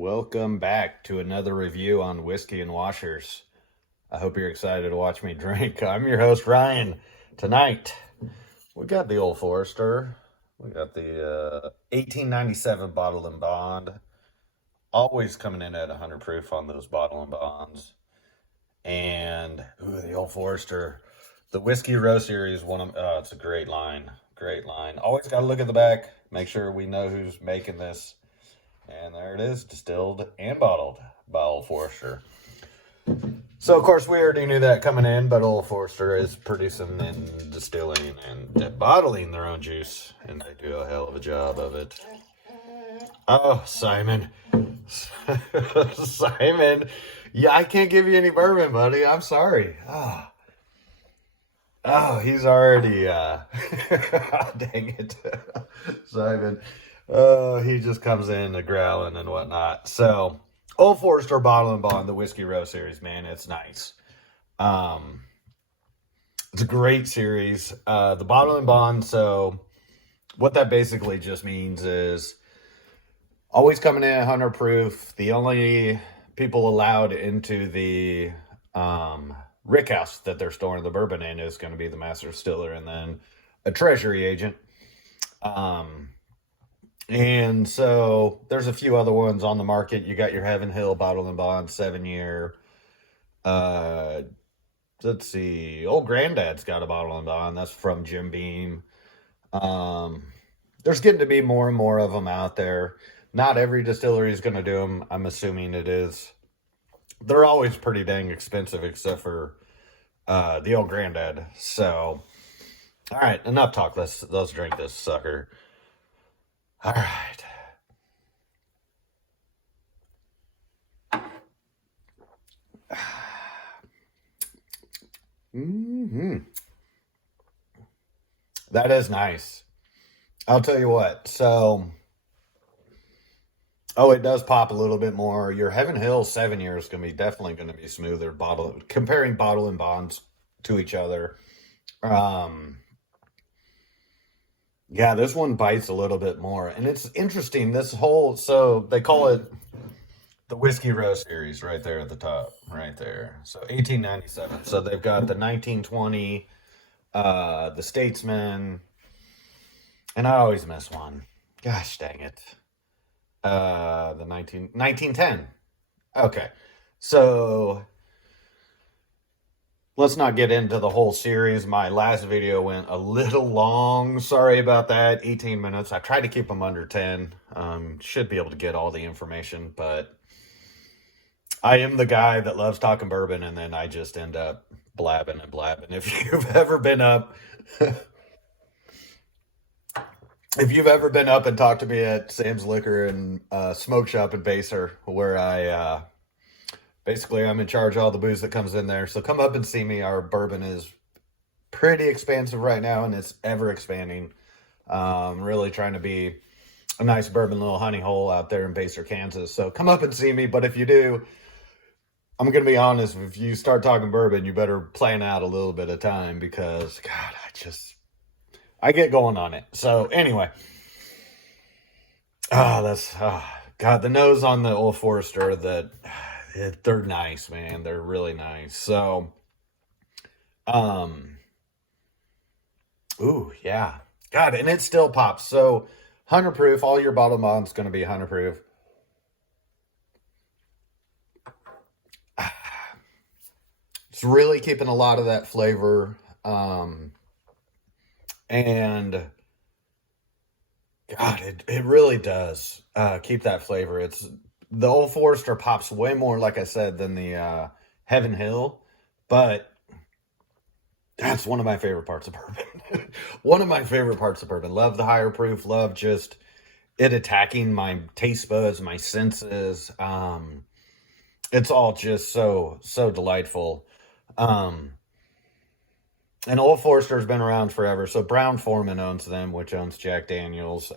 Welcome back to another review on Whiskey and Washers. I hope you're excited to watch me drink. I'm your host, Ryan. Tonight, we got the Old Forester. We got the 1897 Bottle and Bond. Always coming in at 100 proof on those Bottle and Bonds. And, the Old Forester. The Whiskey Row Series, it's a great line. Great line. Always got to look at the back. Make sure we know who's making this. And there it is, distilled and bottled by Old Forester. So, of course, we already knew that coming in, but Old Forester is producing and distilling and bottling their own juice, and they do a hell of a job of it. Oh, Simon. Simon. Yeah, I can't give you any bourbon, buddy. I'm sorry. Oh, he's already, dang it. Simon. He just comes in to growling and whatnot. So, Old Forester Bottle and Bond, the Whiskey Row series, man, it's nice. It's a great series. The Bottle and Bond, so what that basically just means is always coming in at 100 proof. The only people allowed into the rick house that they're storing the bourbon in is going to be the master distiller and then a treasury agent. And so there's a few other ones on the market. You got your Heaven Hill Bottle and Bond 7-year. Let's see. Old Granddad's got a Bottle and Bond. That's from Jim Beam. There's getting to be more and more of them out there. Not every distillery is going to do them. I'm assuming it is. They're always pretty dang expensive except for the Old Granddad. So, all right, enough talk. Let's drink this sucker. All right. That is nice. I'll tell you what. So, it does pop a little bit more. Your Heaven Hill 7-year is definitely going to be smoother. Comparing Bottle and Bonds to each other. Yeah, this one bites a little bit more. And it's interesting, so they call it the Whiskey Row series right there at the top, right there. So 1897. So they've got the 1920, the Statesman, and I always miss one. Gosh dang it. The 1910. Okay. So let's not get into the whole series. My last video went a little long. Sorry about that. 18 minutes. I tried to keep them under 10. Should be able to get all the information, but I am the guy that loves talking bourbon, and then I just end up blabbing and blabbing. If you've ever been up... If you've ever been up and talked to me at Sam's Liquor and Smoke Shop in Baser, where I... Basically, I'm in charge of all the booze that comes in there. So come up and see me. Our bourbon is pretty expansive right now, and it's ever expanding. Really trying to be a nice bourbon little honey hole out there in Baser, Kansas. So come up and see me. But if you do, I'm going to be honest. If you start talking bourbon, you better plan out a little bit of time because, God, I get going on it. So anyway. God, the nose on the Old Forester they're nice, man. They're really nice. So, yeah. God, and it still pops. So, 100 proof. All your bottle bond's going to be 100 proof. It's really keeping a lot of that flavor. And, God, it really does keep that flavor. The Old Forester pops way more, like I said, than the Heaven Hill, but that's one of my favorite parts of bourbon. One of my favorite parts of bourbon. Love the higher proof. Love just it attacking my taste buds, my senses. It's all just so delightful. And Old Forester's been around forever. So Brown-Forman owns them, which owns Jack Daniels.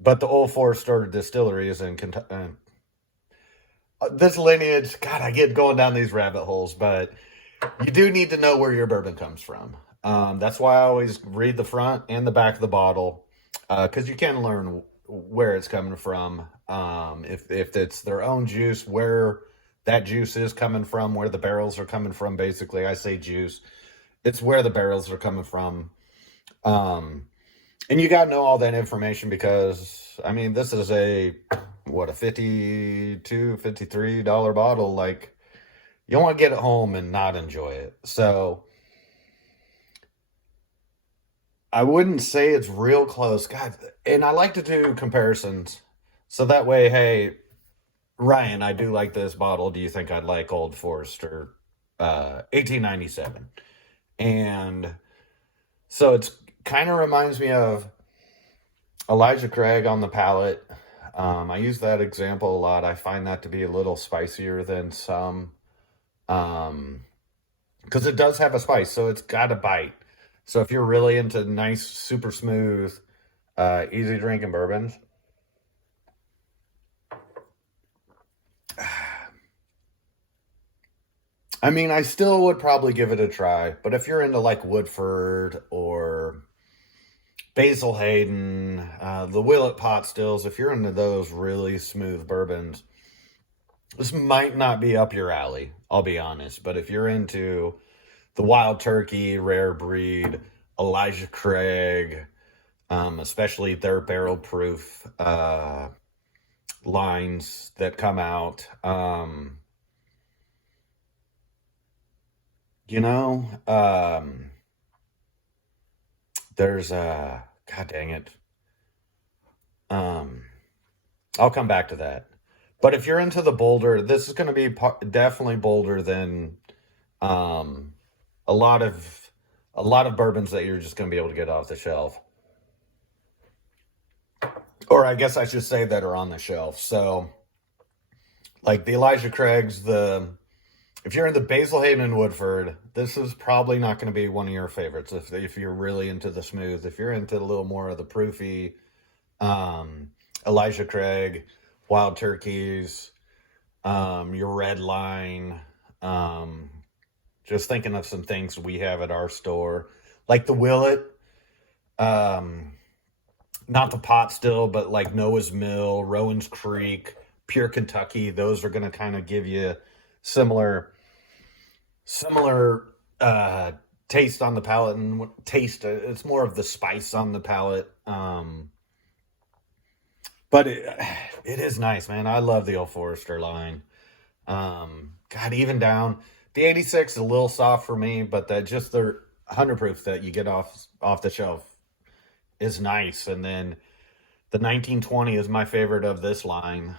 But the Old Forester distillery is in Kentucky. This lineage, God, I get going down these rabbit holes, but you do need to know where your bourbon comes from. That's why I always read the front and the back of the bottle, because you can learn where it's coming from. If it's their own juice, where that juice is coming from, where the barrels are coming from. Basically, I say juice. It's where the barrels are coming from. Um, and you got to know all that information because, I mean, this is a, what, a $53 bottle. Like, you don't want to get it home and not enjoy it. So I wouldn't say it's real close. God, and I like to do comparisons. So that way, hey, Ryan, I do like this bottle. Do you think I'd like Old Forester 1897? And so it's kind of reminds me of Elijah Craig on the palate. I use that example a lot. I find that to be a little spicier than some, because it does have a spice, so it's got a bite. So if you're really into nice, super smooth, easy drinking bourbons, I mean, I still would probably give it a try. But if you're into like Woodford or Basil Hayden, the Willet Pot Stills, if you're into those really smooth bourbons, this might not be up your alley, I'll be honest. But if you're into the Wild Turkey, Rare Breed, Elijah Craig, especially their barrel proof lines that come out, you know, there's God dang it. Um, I'll come back to that. But if you're into the bolder, this is going to be definitely bolder than um, a lot of bourbons that you're just going to be able to get off the shelf, or I guess I should say that are on the shelf. So, like the Elijah Craig's, the if you're in the Basil Hayden and Woodford, this is probably not going to be one of your favorites. If you're really into the smooth, if you're into a little more of the proofy, um, Elijah Craig, Wild Turkeys, your Red Line, um, just thinking of some things we have at our store, like the Willet, um, not the pot still, but like Noah's Mill, Rowan's Creek, Pure Kentucky. Those are going to kind of give you similar taste on the palate and taste. It's more of the spice on the palate. But it is nice, man. I love the Old Forester line. God, even down the 86 is a little soft for me, but that just the 100 proof that you get off the shelf is nice. And then the 1920 is my favorite of this line.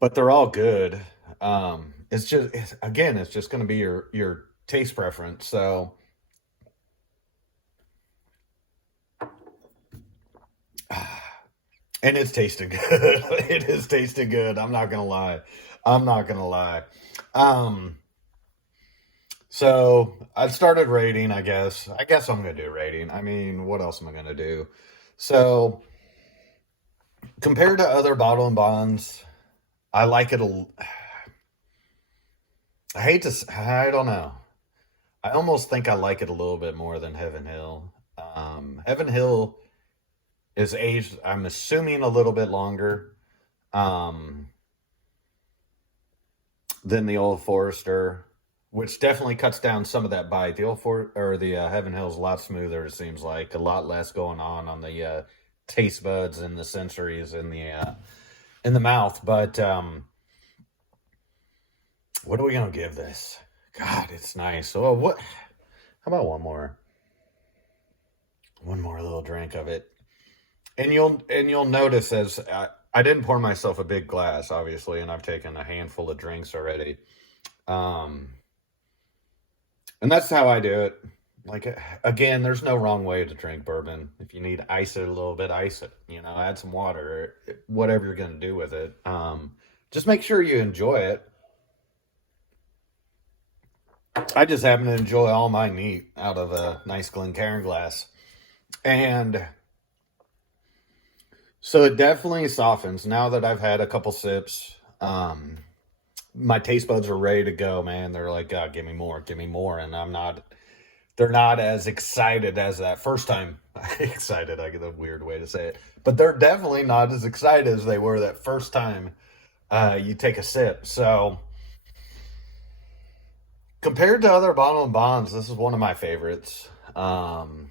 But they're all good. Again, it's just going to be your taste preference. So, and it's tasting good. It is tasting good. I'm not gonna lie. I'm not gonna lie. Um, so I started rating. I guess I'm gonna do rating. I mean, what else am I gonna do? So compared to other bottle and bonds, I like it. I hate to. I don't know. I almost think I like it a little bit more than Heaven Hill. Heaven Hill is aged, I'm assuming, a little bit longer um, than the Old Forester, which definitely cuts down some of that bite. The Heaven Hill is a lot smoother. It seems like a lot less going on the taste buds and the sensories in the mouth. But what are we gonna give this? God, it's nice. So what? How about one more little drink of it? And you'll notice as I didn't pour myself a big glass, obviously, and I've taken a handful of drinks already. Um, and that's how I do it. Like again, there's no wrong way to drink bourbon. If you need ice it a little bit, ice it. Add some water, whatever you're gonna do with it. Just make sure you enjoy it. I just happen to enjoy all my neat out of a nice Glencairn glass, and so it definitely softens now that I've had a couple sips. My taste buds are ready to go, man. They're like, God, give me more, and I'm not. they're not as excited as that first time. Excited, I get a weird way to say it. But they're definitely not as excited as they were that first time you take a sip. So compared to other bottle and bonds, this is one of my favorites. I'm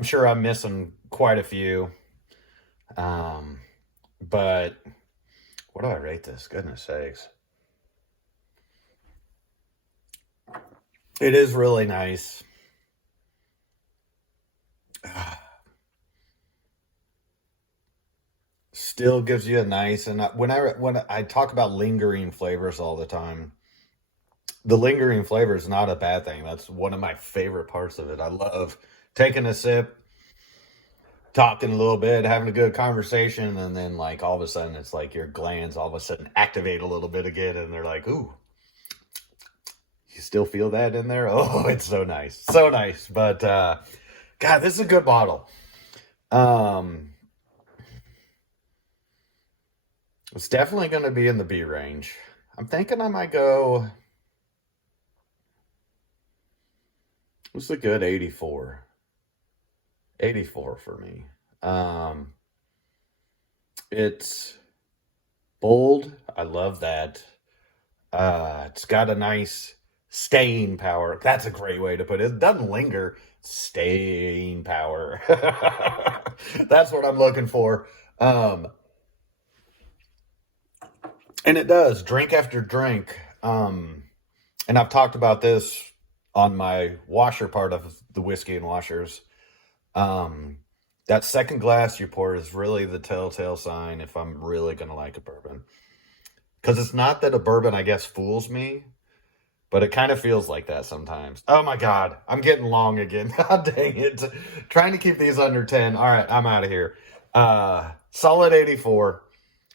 sure I'm missing quite a few. But what do I rate this? Goodness sakes. It is really nice. Still gives you a nice, and when I talk about lingering flavors all the time, the lingering flavor is not a bad thing. That's one of my favorite parts of it. I love taking a sip, talking a little bit, having a good conversation, and then like all of a sudden it's like your glands all of a sudden activate a little bit again, and they're like, "Ooh, you still feel that in there?" Oh, it's so nice, so nice. But God, this is a good bottle. Um, it's definitely going to be in the B range. I'm thinking I might go. What's a good 84? 84 for me. Um, it's bold. I love that. It's got a nice staying power. That's a great way to put it. It doesn't linger. Staying power. That's what I'm looking for. Um, and it does drink after drink. And I've talked about this on my washer part of the whiskey and washers. Um, that second glass you pour is really the telltale sign if I'm really going to like a bourbon. Because it's not that a bourbon, I guess, fools me, but it kind of feels like that sometimes. Oh my God, I'm getting long again. God dang it. Trying to keep these under 10. All right, I'm out of here. Solid 84.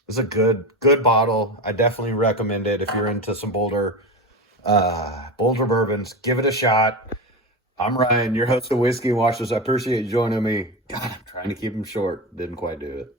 It's a good bottle. I definitely recommend it if you're into some bolder bourbons. Give it a shot. I'm Ryan, your host of Whiskey and Washers. I appreciate you joining me. God, I'm trying to keep them short. Didn't quite do it.